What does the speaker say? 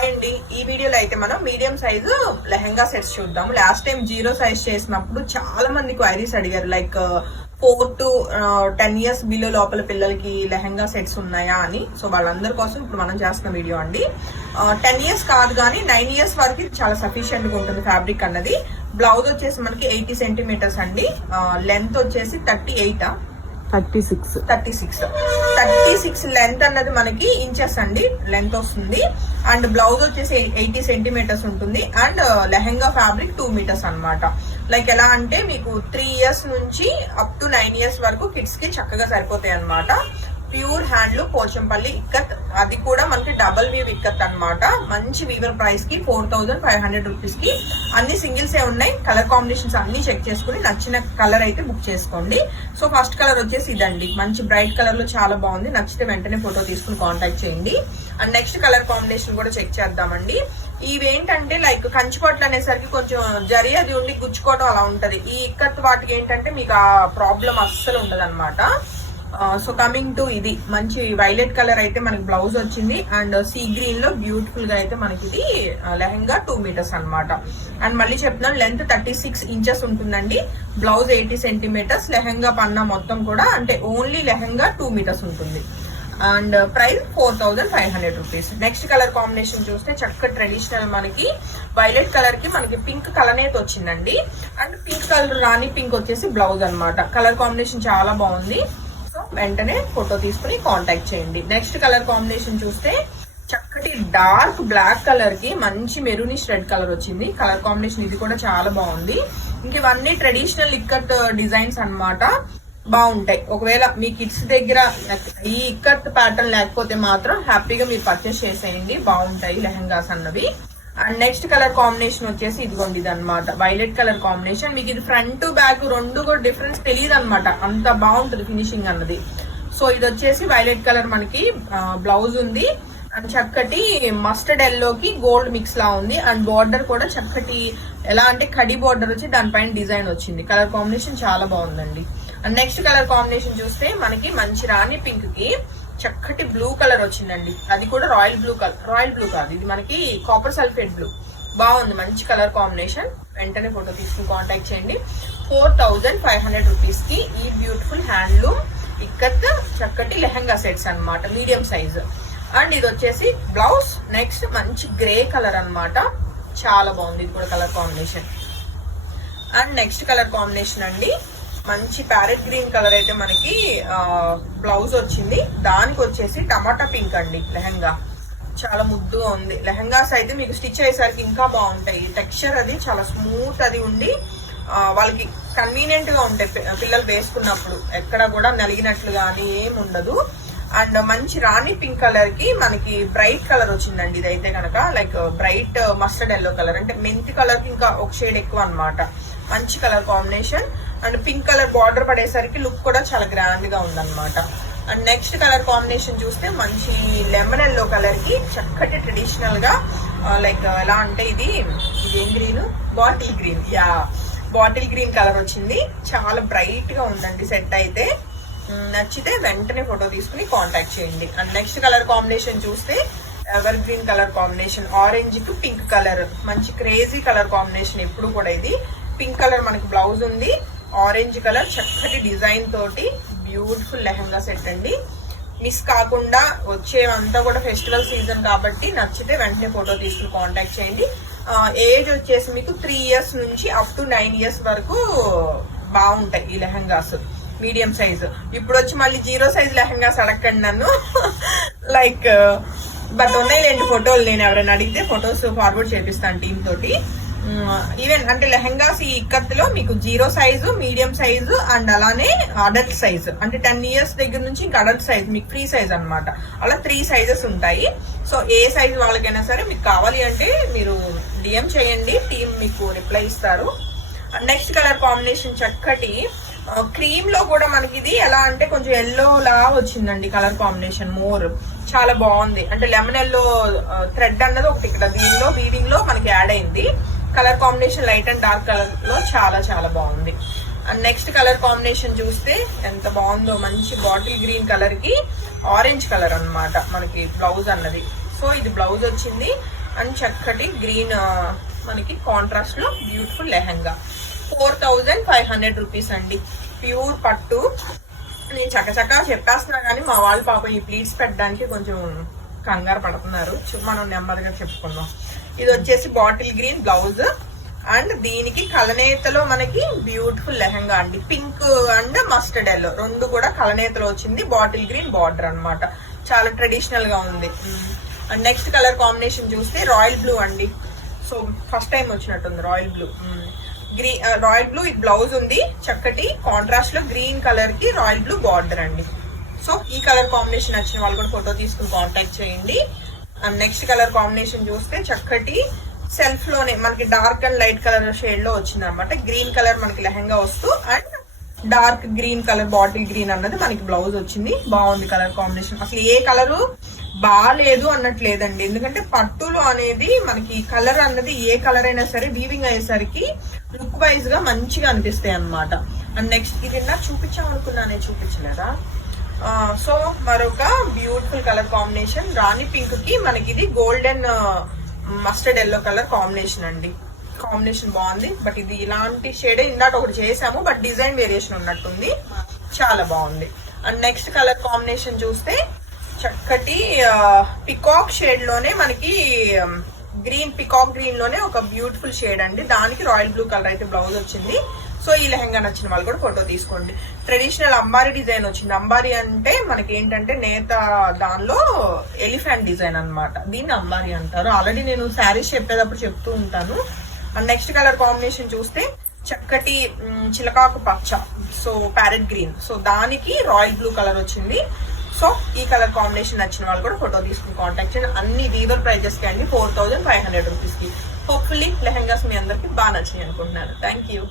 Hi అండి. ఈ వీడియోలో అయితే మనం మీడియం సైజు లెహంగా సెట్స్ చూద్దాము. లాస్ట్ టైం 0 సైజ్ చేసినప్పుడు చాలా మంది క్వైరీస్ అడిగారు, లైక్ 4 to 10 years బిలో లోపల పిల్లలకి లెహంగా సెట్స్ ఉన్నాయా అని. సో వాళ్ళందరి కోసం ఇప్పుడు మనం చేస్తున్న వీడియో అండి. 10 years కాదు కానీ 9 years వరకు చాలా సఫిషియెంట్ గా ఉంటుంది ఫ్యాబ్రిక్ అన్నది. బ్లౌజ్ వచ్చేసి మనకి 80 centimeters అండి. లెంత్ వచ్చేసి 36 లెంత్ అన్నది మనకి ఇంచెస్ అండి లెంత్ వస్తుంది. అండ్ బ్లౌజ్ వచ్చేసి 80 centimeters ఉంటుంది. అండ్ లెహంగా ఫ్యాబ్రిక్ 2 meters అన్నమాట. లైక్ ఎలా అంటే మీకు 3 years నుంచి అప్ టు 9 years వరకు కిడ్స్ కి చక్కగా సరిపోతాయి అన్నమాట. ప్యూర్ హ్యాండ్లూమ్ పోచంపల్లి ఇక్కత్, అది కూడా మనకి డబుల్ వీవ్ ఇక్కత్ అన్నమాట. మంచి వీవర్ ప్రైస్ కి 4500 రూపీస్ కి అన్ని సింగిల్స్ ఏ ఉన్నాయి. కలర్ కాంబినేషన్స్ అన్ని చెక్ చేసుకుని నచ్చిన కలర్ అయితే బుక్ చేసుకోండి. సో ఫస్ట్ కలర్ వచ్చేసి ఇదండి, మంచి బ్రైట్ కలర్ లో చాలా బాగుంది. నచ్చితే వెంటనే ఫోటో తీసుకుని కాంటాక్ట్ చేయండి. అండ్ నెక్స్ట్ కలర్ కాంబినేషన్ కూడా చెక్ చేద్దామండి. ఇవేంటంటే లైక్ కంచిపట్లు అనేసరికి కొంచెం జరి అది ఉండి గుచ్చుకోవడం అలా ఉంటది. ఈ ఇక్కత్ వాటికి ఏంటంటే మీకు ఆ ప్రాబ్లం అస్సలు ఉండదు అనమాట. సో కమింగ్ టు ఇది మంచి వైలెట్ కలర్ అయితే మనకి బ్లౌజ్ వచ్చింది. అండ్ సీ గ్రీన్ లో బ్యూటిఫుల్ గా అయితే మనకి ఇది లెహంగా 2 meters అన్నమాట. అండ్ మళ్ళీ చెప్తున్నాను, లెంత్ 36 inches ఉంటుందండి. Blouse 80 centimeters. లెహంగా పన్నా మొత్తం కూడా అంటే ఓన్లీ లెహంగా 2 meters ఉంటుంది. And price 4500 rupees. Next colour combination చూస్తే చక్కగా ట్రెడిషనల్ మనకి వైలెట్ కలర్ కి మనకి పింక్ కలర్ అయితే వచ్చిందండి. And pink colour Rani pink వచ్చేసి బ్లౌజ్ అన్నమాట. కలర్ కాంబినేషన్ చాలా బాగుంది. సో వెంటనే ఫోటో తీసుకుని కాంటాక్ట్ చేయండి. నెక్స్ట్ కలర్ కాంబినేషన్ చూస్తే చక్కటి డార్క్ బ్లాక్ కలర్ కి మంచి మెరూనిష్ రెడ్ కలర్ వచ్చింది. కలర్ కాంబినేషన్ ఇది కూడా చాలా బాగుంది. ఇంక ఇవన్నీ ట్రెడిషనల్ ఇక్కత్ డిజైన్స్ అన్నమాట. బాగుంటాయి. ఒకవేళ మీ కిడ్స్ దగ్గర ఈ ఇక్కత్ ప్యాటర్న్ లేకపోతే మాత్రం హ్యాపీగా మీరు పర్చేస్ చేసేయండి. బాగుంటాయి లెహంగాస్ అన్నవి. అండ్ నెక్స్ట్ కలర్ కాంబినేషన్ వచ్చేసి ఇదిగోండి, ఇది అనమాట వైలెట్ కలర్ కాంబినేషన్. మీకు ఇది ఫ్రంట్ బ్యాక్ రెండు కూడా డిఫరెన్స్ తెలియదు అనమాట, అంత బాగుంటుంది ఫినిషింగ్ అన్నది. సో ఇది వచ్చేసి వైలెట్ కలర్ మనకి బ్లౌజ్ ఉంది. అండ్ చక్కటి మస్టర్డ్ ఎల్లోకి గోల్డ్ మిక్స్ లా ఉంది. అండ్ బార్డర్ కూడా చక్కటి ఎలా అంటే కడి బార్డర్ వచ్చి దానిపైన డిజైన్ వచ్చింది. కలర్ కాంబినేషన్ చాలా బాగుందండి. అండ్ నెక్స్ట్ కలర్ కాంబినేషన్ చూస్తే మనకి మంచి రాణి పింక్ కి చక్కటి బ్లూ కలర్ వచ్చిందండి. అది కూడా రాయల్ బ్లూ కాదు, ఇది మనకి కాపర్ సల్ఫేట్ బ్లూ. బాగుంది, మంచి కలర్ కాంబినేషన్. వెంటనే ఫోటో తీసుకుని కాంటాక్ట్ చేయండి. 4500 రూపీస్ కి ఈ బ్యూటిఫుల్ హ్యాండ్లూమ్ ఇక్కత్ చక్కటి లెహంగా సెట్స్ అన్నమాట, మీడియం సైజ్. అండ్ ఇది వచ్చేసి బ్లౌజ్. నెక్స్ట్ మంచి గ్రే కలర్ అన్నమాట, చాలా బాగుంది ఇది కూడా colour combination. And next colour combination అండి, మంచి ప్యారెట్ గ్రీన్ కలర్ అయితే మనకి బ్లౌజ్ వచ్చింది. దానికి వచ్చేసి టమాటా పింక్ అండి లెహంగా. చాలా ముద్దుగా ఉంది. లెహంగాస్ అయితే మీకు స్టిచ్ అయ్యేసరికి ఇంకా బాగుంటాయి. టెక్స్చర్ అది చాలా స్మూత్ అది ఉండి వాళ్ళకి కన్వీనియంట్ గా ఉంటాయి పిల్లలు వేసుకున్నప్పుడు. ఎక్కడ కూడా నలిగినట్లు కానీ ఏం ఉండదు. అండ్ మంచి రాణి పింక్ కలర్ కి మనకి బ్రైట్ కలర్ వచ్చిందండి. ఇదైతే కనుక like bright mustard yellow colour, అంటే మెంతి కలర్ కి ఇంకా ఒక షేడ్ ఎక్కువ అన్నమాట. మంచి colour combination. And pink colour border పడేసరికి లుక్ కూడా చాలా గ్రాండ్ గా ఉందన్నమాట. అండ్ నెక్స్ట్ కలర్ కాంబినేషన్ చూస్తే మంచి లెమన్ ఎల్లో కలర్ కి చక్కటి ట్రెడిషనల్ గా లైక్ ఎలా అంటే ఇదేం green, bottle green. Bottle green colour వచ్చింది. చాలా బ్రైట్ గా ఉందండి సెట్ అయితే. నచ్చితే వెంటనే ఫోటో తీసుకుని కాంటాక్ట్ చేయండి. అండ్ నెక్స్ట్ కలర్ కాంబినేషన్ చూస్తే ever green colour combination, orange కి పింక్ కలర్, మంచి క్రేజీ కలర్ కాంబినేషన్. ఎప్పుడు కూడా ఇది పింక్ కలర్ మనకి బ్లౌజ్ ఉంది. ఆరెంజ్ కలర్ చక్కటి డిజైన్ తోటి బ్యూటిఫుల్ లెహంగా సెట్ అండి. మిస్ కాకుండా వచ్చేవంతా కూడా ఫెస్టివల్ సీజన్ కాబట్టి నచ్చితే వెంటనే ఫోటో తీసుకుని కాంటాక్ట్ చేయండి. ఏజ్ వచ్చేసి మీకు 3 years నుంచి అప్ టు 9 years వరకు బాగుంటాయి ఈ లెహంగాస్, మీడియం సైజ్. ఇప్పుడు వచ్చి మళ్ళీ 0 size లెహంగాస్ అడగండి నన్ను. లైక్ బట్ ఉన్నాయి 2 ఫోటోలు. నేను ఎవరైనా అడిగితే ఫొటోస్ ఫార్వర్డ్ చేపిస్తాను టీమ్ తోటి. ఈవెన్ అంటే లెహంగాస్ ఈ ఇక్కత్తులో మీకు 0 size, మీడియం సైజు అండ్ అలానే అడల్ట్ సైజ్, అంటే 10 years దగ్గర నుంచి ఇంకా అడల్ట్ సైజ్ మీకు ఫ్రీ సైజ్ అన్నమాట. అలా 3 sizes ఉంటాయి. సో ఏ సైజ్ వాళ్ళకైనా సరే మీకు కావాలి అంటే మీరు డిఎం చేయండి, టీమ్ మీకు రిప్లై ఇస్తారు. నెక్స్ట్ కలర్ కాంబినేషన్ చక్కటి క్రీమ్ లో కూడా మనకి ఇది ఎలా అంటే కొంచెం ఎల్లో లా వచ్చిందండి కలర్ కాంబినేషన్. మోర్ చాలా బాగుంది. అంటే లెమన్ ఎల్లో థ్రెడ్ అన్నది ఒకటి ఇక్కడ దీనిలో వీవింగ్ లో మనకి యాడ్ అయింది. Colour combination light and dark colour లో చాలా చాలా బాగుంది. అండ్ నెక్స్ట్ కలర్ కాంబినేషన్ చూస్తే ఎంత బాగుందో, మంచి బాటిల్ గ్రీన్ కలర్ కి ఆరెంజ్ కలర్ అన్నమాట మనకి బ్లౌజ్ అన్నది. సో ఇది బ్లౌజ్ వచ్చింది. అండ్ చక్కటి గ్రీన్ మనకి కాంట్రాస్ట్ లో బ్యూటిఫుల్ లెహంగా 4500 రూపీస్ అండి. ప్యూర్ పట్టు. నేను చక్కచక్క చెప్పేస్తున్నా కానీ మా వాళ్ళు పాపం ఈ ప్లీట్స్ పెట్టడానికి కొంచెం కంగారు పడుతున్నారు. మనం నెమ్మదిగా చెప్పుకుందాం. ఇది వచ్చేసి బాటిల్ గ్రీన్ బ్లౌజ్ అండ్ దీనికి కలనేతలో మనకి బ్యూటిఫుల్ లెహంగా అండి. పింక్ అండ్ మస్టర్డ్ ఎల్లో రెండు కూడా కలనేతలో వచ్చింది. బాటిల్ గ్రీన్ బార్డర్ అన్నమాట. చాలా ట్రెడిషనల్ గా ఉంది. అండ్ నెక్స్ట్ కలర్ కాంబినేషన్ చూస్తే రాయల్ బ్లూ అండి. సో ఫస్ట్ టైం వచ్చినట్టుంది రాయల్ బ్లూ. రాయల్ బ్లూ ఇది బ్లౌజ్ ఉంది. చక్కటి కాంట్రాస్ట్ లో గ్రీన్ కలర్ కి రాయల్ బ్లూ బార్డర్ అండి. సో ఈ కలర్ కాంబినేషన్ నచ్చిన వాళ్ళు కూడా ఫోటో తీసుకుని కాంటాక్ట్ చేయండి. అండ్ నెక్స్ట్ కలర్ కాంబినేషన్ చూస్తే చక్కటి సెల్ఫ్ లోనే మనకి dark and light colour shade లో వచ్చింది అనమాట. గ్రీన్ కలర్ మనకి లెహంగా వస్తూ and dark green colour bottle green అన్నది మనకి బ్లౌజ్ వచ్చింది. బాగుంది కలర్ కాంబినేషన్. అసలు ఏ కలరు బాగాలేదు అన్నట్లేదండి. ఎందుకంటే పట్టులో అనేది మనకి కలర్ అన్నది ఏ కలర్ అయినా సరే వీవింగ్ అయ్యేసరికి లుక్ వైజ్ గా మంచిగా అనిపిస్తాయి అనమాట. అండ్ నెక్స్ట్ ఇది నా చూపించామనుకున్నానే చూపించలేదా. సో మరొక బ్యూటిఫుల్ కలర్ కాంబినేషన్ రాణి పింక్ కి మనకి ఇది golden mustard yellow colour combination అండి. కాంబినేషన్ బాగుంది. బట్ ఇది ఇలాంటి షేడ్ ఇందాక ఒకటి చేసాము బట్ డిజైన్ వేరియేషన్ ఉన్నట్టుంది. చాలా బాగుంది. అండ్ నెక్స్ట్ కలర్ కాంబినేషన్ చూస్తే చక్కటి పికాక్ షేడ్ లోనే మనకి గ్రీన్ పికాక్ గ్రీన్ లోనే ఒక బ్యూటిఫుల్ షేడ్ అండి. దానికి రాయల్ బ్లూ కలర్ అయితే బ్లౌజ్ వచ్చింది. సో ఈ లెహంగా నచ్చిన వాళ్ళు కూడా ఫోటో తీసుకోండి. ట్రెడిషనల్ అంబారీ డిజైన్ వచ్చింది. అంబారీ అంటే మనకి ఏంటంటే నేత దానిలో ఎలిఫెంట్ డిజైన్ అన్నమాట. దీన్ని అంబారీ అంటారు. ఆల్రెడీ నేను శారీస్ చెప్పేటప్పుడు చెప్తూ ఉంటాను. అండ్ నెక్స్ట్ కలర్ కాంబినేషన్ చూస్తే చక్కటి చిలకాకు పచ్చ, సో ప్యారెట్ గ్రీన్, సో దానికి రాయల్ బ్లూ కలర్ వచ్చింది. సో ఈ కలర్ కాంబినేషన్ నచ్చిన వాళ్ళు కూడా ఫోటో తీసుకుని కాంటాక్ట్ చేయండి. అన్ని వీవర్ ప్రైజెస్ కి అండి 4500 రూపీస్ కి. హోప్ఫుల్లీ లెహంగాస్ మీ అందరికి బాగా నచ్చినాయి అనుకుంటున్నాను. Thank you.